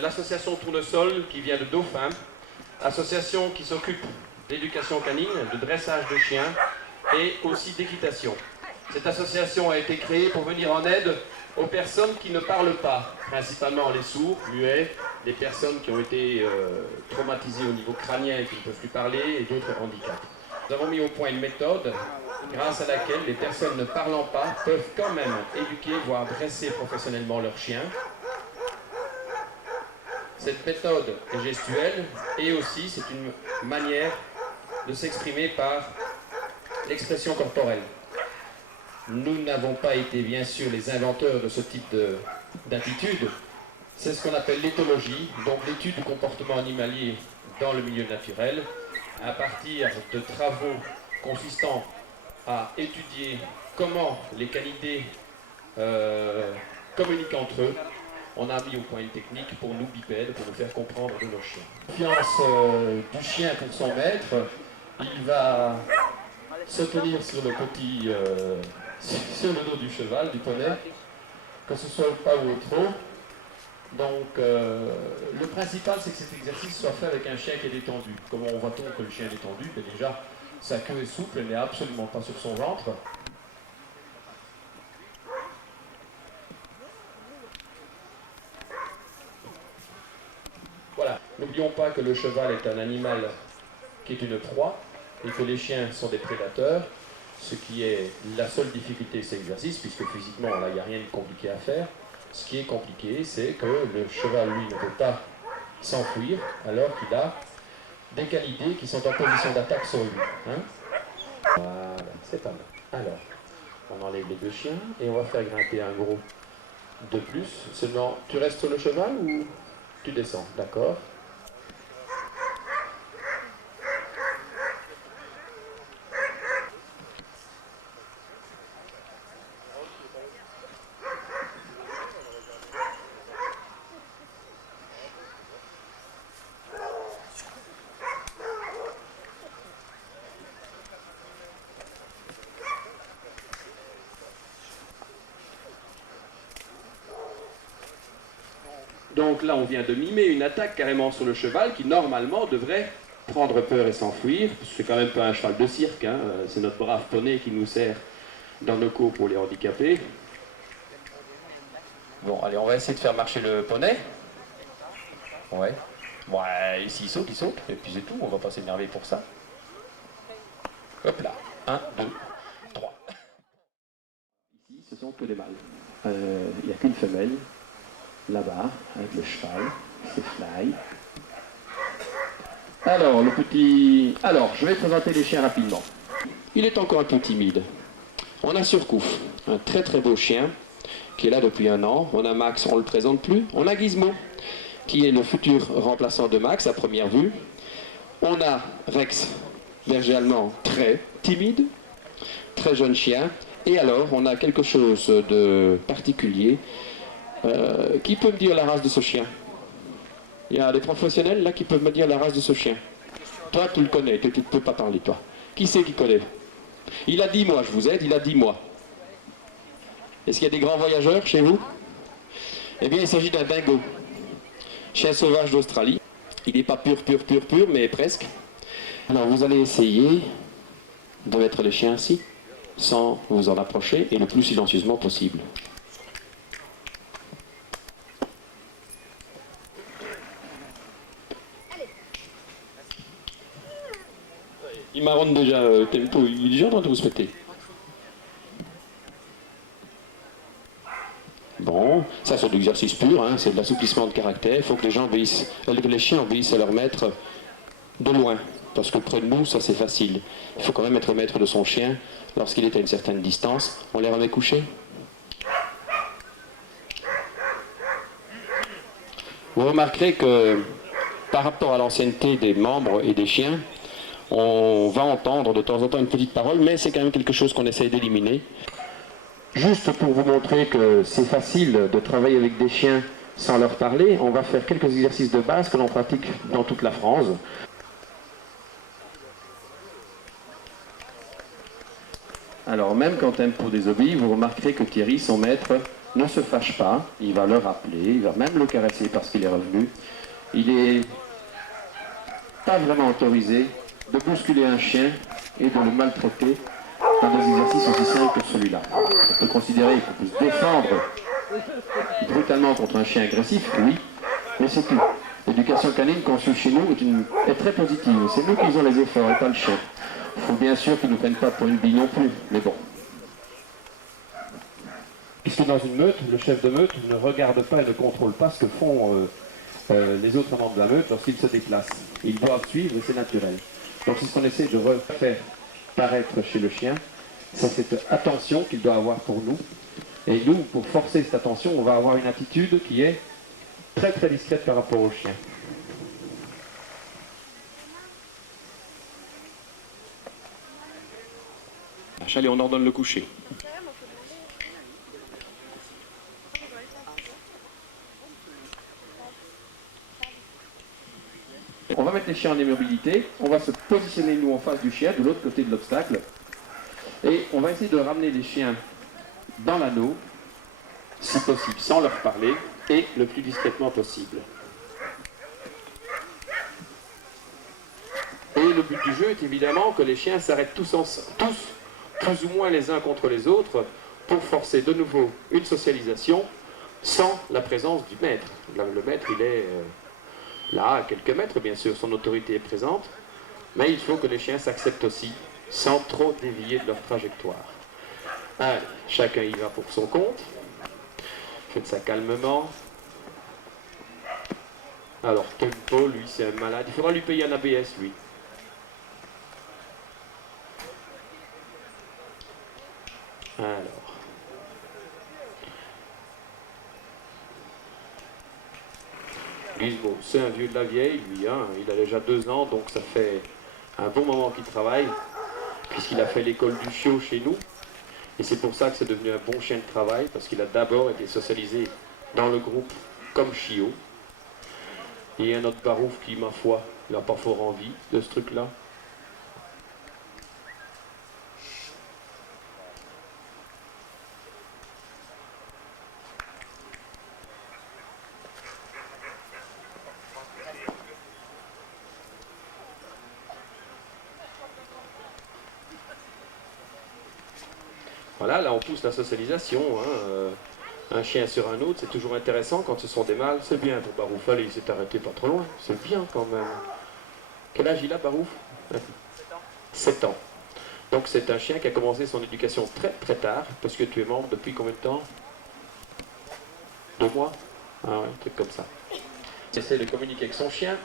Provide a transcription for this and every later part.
L'association Tournesol qui vient de Dauphin, association qui s'occupe d'éducation canine, de dressage de chiens et aussi d'équitation. Cette association a été créée pour venir en aide aux personnes qui ne parlent pas, principalement les sourds, muets, les personnes qui ont été traumatisées au niveau crânien et qui ne peuvent plus parler et d'autres handicaps. Nous avons mis au point une méthode grâce à laquelle les personnes ne parlant pas peuvent quand même éduquer, voire dresser professionnellement leurs chiens. Cette méthode est gestuelle et aussi c'est une manière de s'exprimer par l'expression corporelle. Nous n'avons pas été bien sûr les inventeurs de ce type d'attitude. C'est ce qu'on appelle l'éthologie, donc l'étude du comportement animalier dans le milieu naturel, à partir de travaux consistant à étudier comment les canidés communiquent entre eux. On a mis au point une technique pour nous bipèdes, pour nous faire comprendre de nos chiens. Confiance du chien pour son maître, il va se tenir sur le petit, sur le dos du cheval, du poney, que ce soit au pas ou au trot. Donc le principal c'est que cet exercice soit fait avec un chien qui est détendu. Comment on voit-on que le chien est détendu? Ben déjà, sa queue est souple, elle n'est absolument pas sur son ventre. Voilà, n'oublions pas que le cheval est un animal qui est une proie et que les chiens sont des prédateurs, ce qui est la seule difficulté de cet exercice, puisque physiquement, là, il n'y a rien de compliqué à faire. Ce qui est compliqué, c'est que le cheval, lui, ne peut pas s'enfuir, alors qu'il a des canidés qui sont en position d'attaque sur lui. Hein? Voilà, c'est pas mal. Alors, on enlève les deux chiens et on va faire grimper un gros de plus. Seulement, tu restes sur le cheval ou tu descends? D'accord. Donc là, on vient de mimer une attaque carrément sur le cheval qui, normalement, devrait prendre peur et s'enfuir. C'est quand même pas un cheval de cirque, hein. C'est notre brave poney qui nous sert dans nos cours pour les handicapés. Bon, allez, on va essayer de faire marcher le poney. Ouais. Ouais, et s'il saute, il saute. Et puis c'est tout, on va pas s'énerver pour ça. Hop là. 1, 2, 3. Ici, ce sont que des mâles. Il n'y a qu'une femelle. Là-bas, avec le cheval, c'est Fly. Alors, le petit... Alors, je vais présenter les chiens rapidement. il est encore un peu timide. On a Surcouf, un très très beau chien, qui est là depuis 1 an. On a Max, on ne le présente plus. On a Gizmo, qui est le futur remplaçant de Max à première vue. On a Rex, berger allemand très timide, très jeune chien. Et alors, on a quelque chose de particulier. Qui peut me dire la race de ce chien? Il y a des professionnels là qui peuvent me dire la race de ce chien. Toi, tu le connais, tu ne peux pas parler, toi. Qui c'est qui connaît? Il a 10 mois, je vous aide, il a 10 mois. Est-ce qu'il y a des grands voyageurs chez vous? Eh bien, il s'agit d'un dingo. Chien sauvage d'Australie. Il n'est pas pur, mais presque. Alors, vous allez essayer de mettre le chien ainsi, sans vous en approcher, et le plus silencieusement possible. Il marronne déjà, Tempo, il est déjà en train de vous souhaiter. Bon, ça c'est de l'exercice pur, hein, c'est de l'assouplissement de caractère. Il faut que les gens obéissent, que les chiens obéissent à leur maître de loin. Parce que près de nous, ça c'est facile. Il faut quand même être maître de son chien lorsqu'il est à une certaine distance. On les remet couchés. Vous remarquerez que par rapport à l'ancienneté des membres et des chiens, on va entendre de temps en temps une petite parole, mais c'est quand même quelque chose qu'on essaye d'éliminer. Juste pour vous montrer que c'est facile de travailler avec des chiens sans leur parler, on va faire quelques exercices de base que l'on pratique dans toute la France. Alors même quand Tempo désobéit, vous remarquerez que Thierry, son maître, ne se fâche pas, il va le rappeler, il va même le caresser parce qu'il est revenu. Il n'est pas vraiment autorisé de bousculer un chien et de le maltraiter dans des exercices aussi simples que celui-là. On peut considérer qu'on peut se défendre brutalement contre un chien agressif, oui, mais c'est tout. L'éducation canine qu'on suit chez nous est très positive. C'est nous qui faisons les efforts et pas le chien. Il faut bien sûr qu'ils ne nous prennent pas pour une bille non plus, mais bon. Puisque dans une meute, le chef de meute ne regarde pas et ne contrôle pas ce que font les autres membres de la meute lorsqu'ils se déplacent. Ils doivent suivre et c'est naturel. Donc c'est ce qu'on essaie de refaire paraître chez le chien, c'est cette attention qu'il doit avoir pour nous. Et nous, pour forcer cette attention, on va avoir une attitude qui est très très discrète par rapport au chien. Allez, on ordonne le coucher. On va mettre les chiens en immobilité, on va se positionner nous en face du chien, de l'autre côté de l'obstacle, et on va essayer de ramener les chiens dans l'anneau, si possible sans leur parler, et le plus discrètement possible. Et le but du jeu est évidemment que les chiens s'arrêtent tous plus ou moins les uns contre les autres, pour forcer de nouveau une socialisation sans la présence du maître. Le maître, il est là, à quelques mètres, bien sûr, son autorité est présente, mais il faut que les chiens s'acceptent aussi, sans trop dévier de leur trajectoire. Allez, chacun y va pour son compte. Faites ça calmement. Alors, Tempo, lui, c'est un malade. Il faudra lui payer un ABS, lui. Alors. Gizmo, c'est un vieux de la vieille, lui, hein. Il a déjà 2 ans, donc ça fait un bon moment qu'il travaille, puisqu'il a fait l'école du chiot chez nous. Et c'est pour ça que c'est devenu un bon chien de travail, parce qu'il a d'abord été socialisé dans le groupe comme chiot. Et un autre barouf qui, ma foi, n'a pas fort envie de ce truc-là. Voilà, là on pousse la socialisation, hein. Un chien sur un autre, c'est toujours intéressant quand ce sont des mâles. C'est bien pour Barouf, allez, il s'est arrêté pas trop loin, c'est bien quand même. Quel âge il a, Barouf? 7 ans. Donc c'est un chien qui a commencé son éducation très très tard, parce que tu es membre depuis combien de temps? 2 mois? Ah ouais, un truc comme ça. Il essaie de communiquer avec son chien,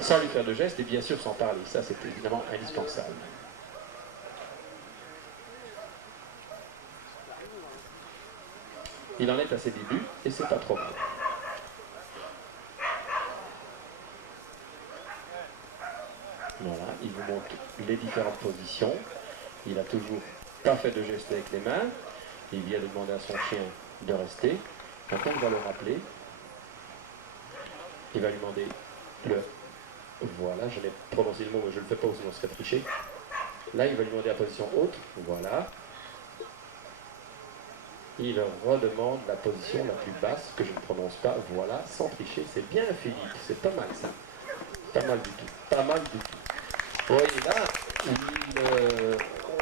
sans lui faire de gestes, et bien sûr sans parler. Ça c'est évidemment indispensable. Il en est à ses débuts et c'est pas trop mal. Voilà, il vous montre les différentes positions. Il a toujours pas fait de geste avec les mains. Il vient de demander à son chien de rester. Maintenant, il va le rappeler. Il va lui demander le... Voilà, je l'ai prononcé le mot, mais je ne le fais pas, sinon on serait triché. Là, il va lui demander la position haute. Voilà. Il redemande la position la plus basse, que je ne prononce pas. Voilà, sans tricher. C'est bien, Philippe. C'est pas mal, ça. Pas mal du tout. Pas mal du tout. Oui,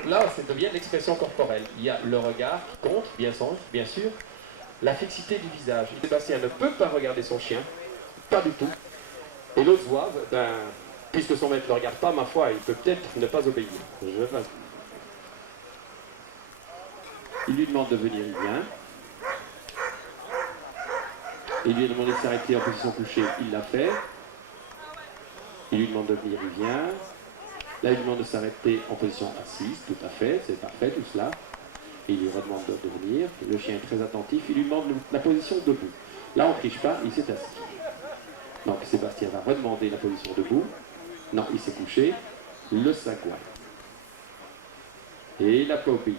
là, ça devient l'expression corporelle. Il y a le regard qui compte, bien sûr, la fixité du visage. Sébastien ne peut pas regarder son chien, pas du tout. Et l'autre zouave, ben, puisque son maître ne le regarde pas, ma foi, il peut peut-être ne pas obéir. Il lui demande de venir, il vient. Il lui a demandé de s'arrêter en position couchée, il l'a fait. Il lui demande de venir, il vient. Là, il lui demande de s'arrêter en position assise, tout à fait, c'est parfait tout cela. Et il lui redemande de venir. Le chien est très attentif, il lui demande la position debout. Là, on ne triche pas, il s'est assis. Donc, Sébastien va redemander la position debout. Non, il s'est couché. Le sagouin. Et il n'a pas obéi.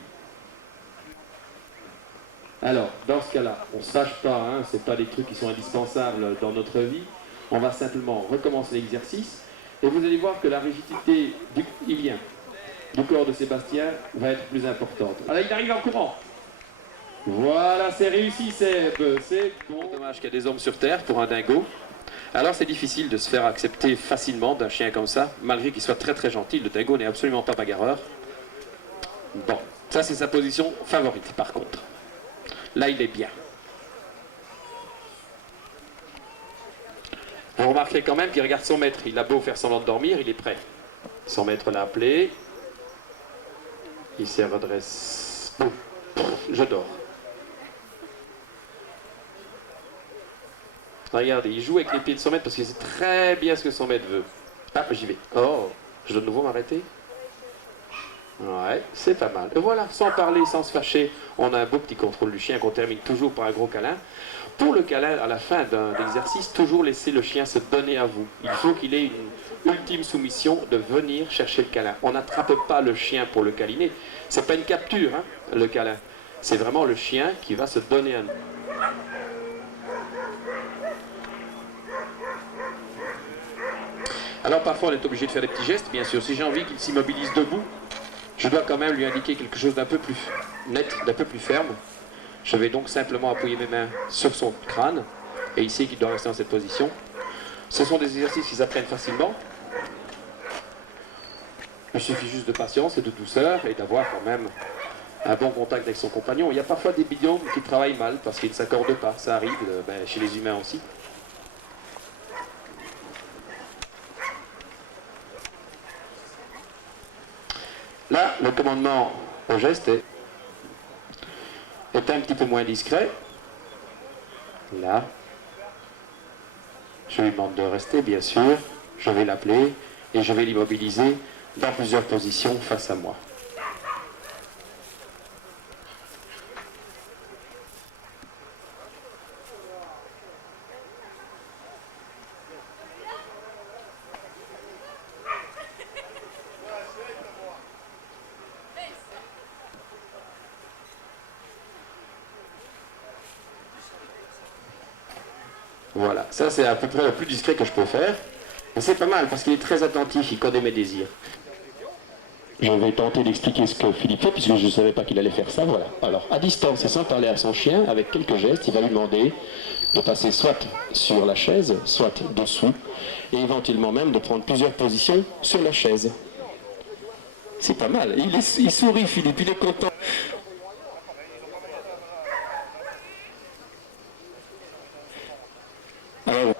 Alors, dans ce cas-là, on ne se fâche pas, hein, ce n'est pas des trucs qui sont indispensables dans notre vie. On va simplement recommencer l'exercice. Et vous allez voir que la rigidité du corps de Sébastien va être plus importante. Alors, il arrive en courant. Voilà, c'est réussi, Seb. C'est bon. Dommage qu'il y a des hommes sur Terre pour un dingo. Alors, c'est difficile de se faire accepter facilement d'un chien comme ça, malgré qu'il soit très très gentil. Le dingo n'est absolument pas bagarreur. Bon, ça c'est sa position favorite, par contre. Là, il est bien. Vous remarquerez quand même qu'il regarde son maître. Il a beau faire semblant de dormir, il est prêt. Son maître l'a appelé. Il se redresse. Bon, je dors. Regardez, il joue avec les pieds de son maître parce qu'il sait très bien ce que son maître veut. Ah, j'y vais. Oh, je dois de nouveau m'arrêter. Ouais, c'est pas mal. Et voilà, sans parler, sans se fâcher, on a un beau petit contrôle du chien qu'on termine toujours par un gros câlin. Pour le câlin, à la fin d'un exercice, toujours laisser le chien se donner à vous. Il faut qu'il ait une ultime soumission de venir chercher le câlin. On n'attrape pas le chien pour le câliner. C'est pas une capture, hein, le câlin. C'est vraiment le chien qui va se donner à nous. Alors parfois on est obligé de faire des petits gestes, bien sûr. Si j'ai envie qu'il s'immobilise debout, je dois quand même lui indiquer quelque chose d'un peu plus net, d'un peu plus ferme. Je vais donc simplement appuyer mes mains sur son crâne, et il sait qu'il doit rester dans cette position. Ce sont des exercices qui s'apprennent facilement. Il suffit juste de patience et de douceur, et d'avoir quand même un bon contact avec son compagnon. Il y a parfois des bidons qui travaillent mal, parce qu'ils ne s'accordent pas. Ça arrive chez les humains aussi. Là, le commandement au geste est un petit peu moins discret. Là, je lui demande de rester, bien sûr. Je vais l'appeler et je vais l'immobiliser dans plusieurs positions face à moi. Voilà, ça c'est à peu près le plus discret que je peux faire. Mais c'est pas mal parce qu'il est très attentif, il connaît mes désirs. Je vais tenter d'expliquer ce que Philippe fait puisque je ne savais pas qu'il allait faire ça, voilà. Alors, à distance et sans parler à son chien, avec quelques gestes, il va lui demander de passer soit sur la chaise, soit dessous, et éventuellement même de prendre plusieurs positions sur la chaise. C'est pas mal, il sourit Philippe, il est content. Alors,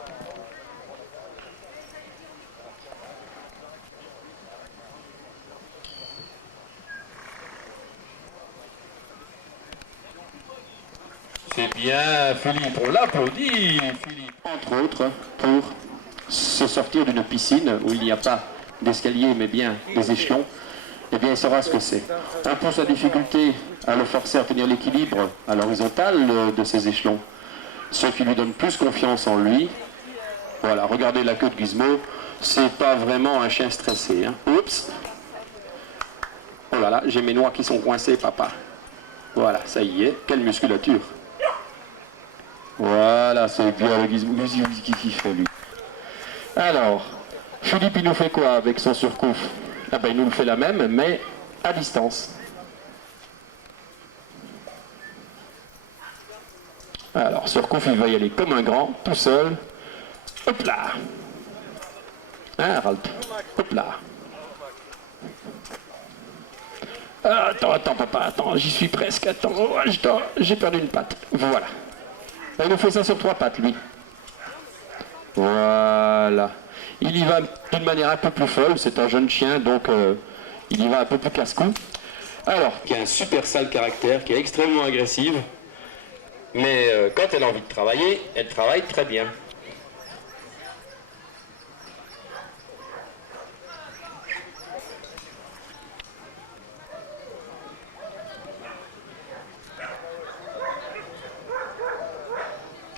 c'est bien Philippe, on l'applaudit Philippe. Entre autres, pour se sortir d'une piscine où il n'y a pas d'escalier mais bien des échelons, eh bien il saura ce que c'est. On pousse la difficulté à le forcer à tenir l'équilibre à l'horizontale de ses échelons, ce qui lui donne plus confiance en lui. Voilà, regardez la queue de Gizmo, c'est pas vraiment un chien stressé. Hein. Oups. Oh là là, j'ai mes noix qui sont coincées, papa. Voilà, ça y est, quelle musculature. Voilà, c'est bien le Gizmo qui fait lui. Alors, Philippe, il nous fait quoi avec son surcouf? Ah ben, il nous le fait la même, mais à distance. Alors, surcouf, il va y aller comme un grand, tout seul. Hop là. Hein, Ralph? Hop là. Ah, attends, papa, attends, j'y suis presque, attends, oh, j'ai perdu une patte. Voilà. Il nous fait ça sur 3 pattes, lui. Voilà. Il y va d'une manière un peu plus folle, c'est un jeune chien, donc il y va un peu plus casse-cou. Alors, qui a un super sale caractère, qui est extrêmement agressive, mais quand elle a envie de travailler, elle travaille très bien.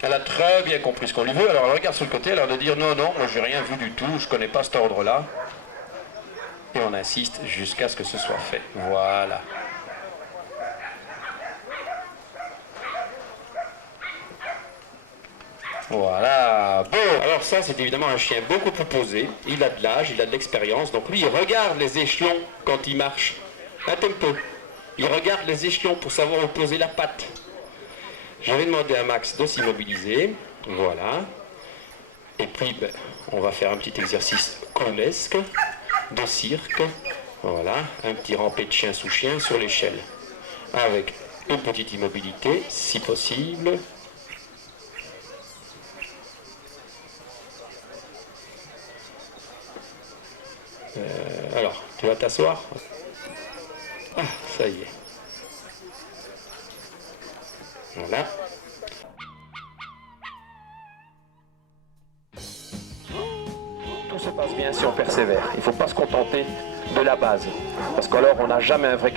Elle a très bien compris ce qu'on lui veut, alors elle regarde sur le côté, elle a l'air de dire non, moi j'ai rien vu du tout, je connais pas cet ordre-là. Et on insiste jusqu'à ce que ce soit fait. Voilà. Voilà. Bon, alors ça c'est évidemment un chien beaucoup plus posé, il a de l'âge, il a de l'expérience, donc lui il regarde les échelons quand il marche. Un tempo. Il regarde les échelons pour savoir où poser la patte. J'avais demandé à Max de s'immobiliser, voilà. Et puis, ben, on va faire un petit exercice coolesque, de cirque. Voilà, un petit rampé de chien sous chien sur l'échelle. Avec une petite immobilité, si possible. Alors, tu vas t'asseoir? Ah, ça y est. Voilà. Tout se passe bien si on persévère. Il ne faut pas se contenter de la base. Parce qu'alors, on n'a jamais un vrai